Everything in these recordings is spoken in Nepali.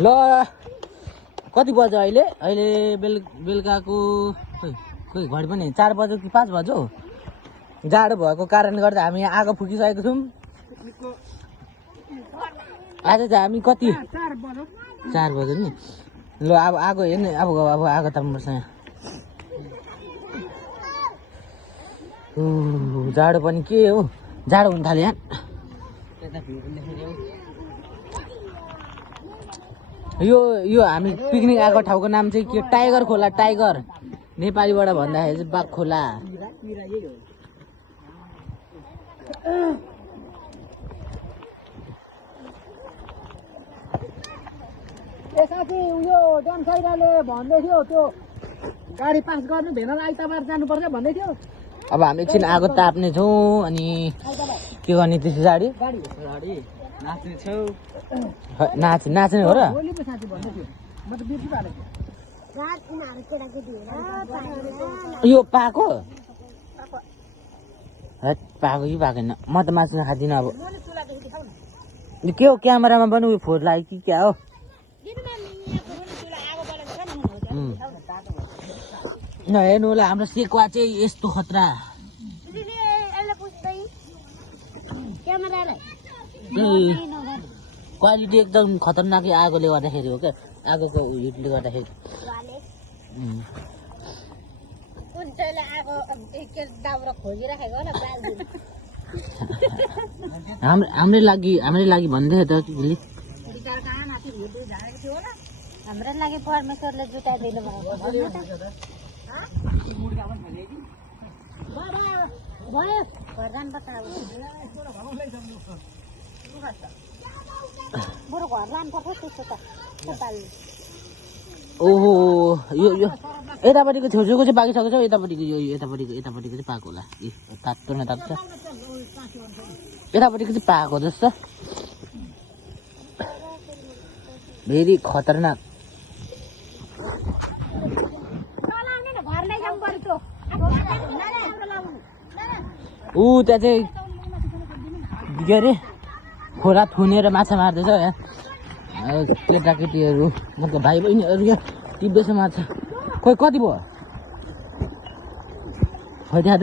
ल कति बज्यो अहिले अहिले बेलुकाको खोइ घडी पनि 4 बज्यो कि 5 बज्यो जाडो भएको कारणले गर्दा हामी यहाँ आगो फुकिसकेको छौँ आज चाहिँ हामी कति 4 बज्यो नि ल अब आगो हेर्ने अब आगो ताप्नुपर्छ यहाँ जाडो पनि के हो जाडो हुन थाल्यो यहाँ यो हामी पिकनिक आएको ठाउँको नाम चाहिँ के टाइगर खोला टाइगर नेपालीबाट भन्दाखेरि चाहिँ बाघ खोला साथी उयो डन साइडाले भन्दै थियो त्यो गाडी पास गर्नु भेनाल आइतबार जानुपर्छ भन्दै थियो अब हामी एकछिन आगो ताप्ने छौँ अनि के गर्ने त्यस पछाडि नाच्ने हो र यो पाको पाको कि पाकेन म त मासु खाँदिनँ अब के हो क्यामेरामा पनि उयो फोहोर लाग्यो कि क्या हो हेर्नु होला हाम्रो सेकुवा चाहिँ यस्तो खतरा क्वालिटी एकदम खतरनाकै आगोले गर्दाखेरि हो क्या आगोको हिटले गर्दाखेरि हाम्रै लागि भन्दै त हाम्रो लागि परमेश्वरले जुटाइदिनु ओहो यो यतापट्टिको छेउछेउको चाहिँ पाकिसकेको छ यतापट्टिको चाहिँ पाएको होला तात्तो न तात्छ यतापट्टिको चाहिँ पाएको जस्तो भेरी खतरनाक त्यहाँ चाहिँ के अरे खोला थुनेर माछा मार्दैछ यहाँ केटाकेटीहरू मतलब भाइ बहिनीहरू यहाँ टिप्दैछ माछा खोइ कति भयो खोइ त्यहाँ त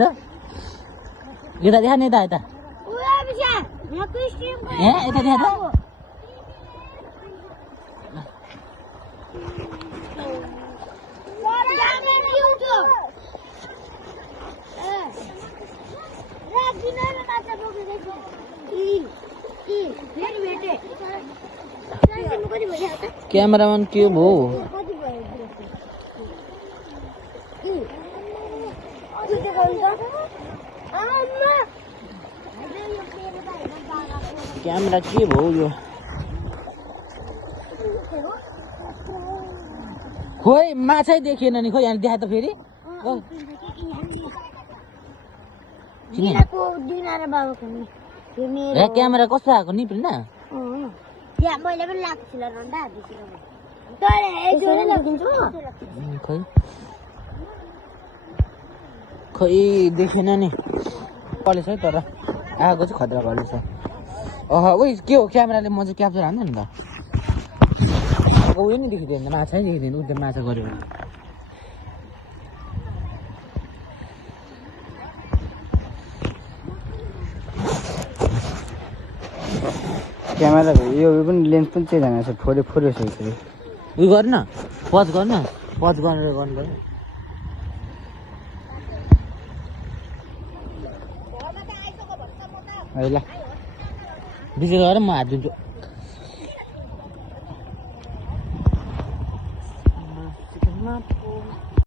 यता देखा नि यता यता यता देखा त क्यामेरामैन के भयो क्यामेरा के भयो यो खोइ माछै देखिएन नि खोइ यहाँ देखा त फेरि क्यामेरा कस्तो आएको नि प्रिना मैले पनि लाग्छ खोइ देखेन नि कलेज है तर आएको चाहिँ खतरा कलेज छ उयो के हो क्यामेराले म चाहिँ क्याप्चर हान्दैन नि त उयो नि देखिँदैन माछा नै देखिँदैन उयो माछा गऱ्यो भने क्यामेराको यो पनि लेन्स पनि चेन्ज भएको छ फोरे सकेको उयो गर्न पज गर्न पज गरेर गर्नु पर्यो ल विजय गरेर म हात दिन्छु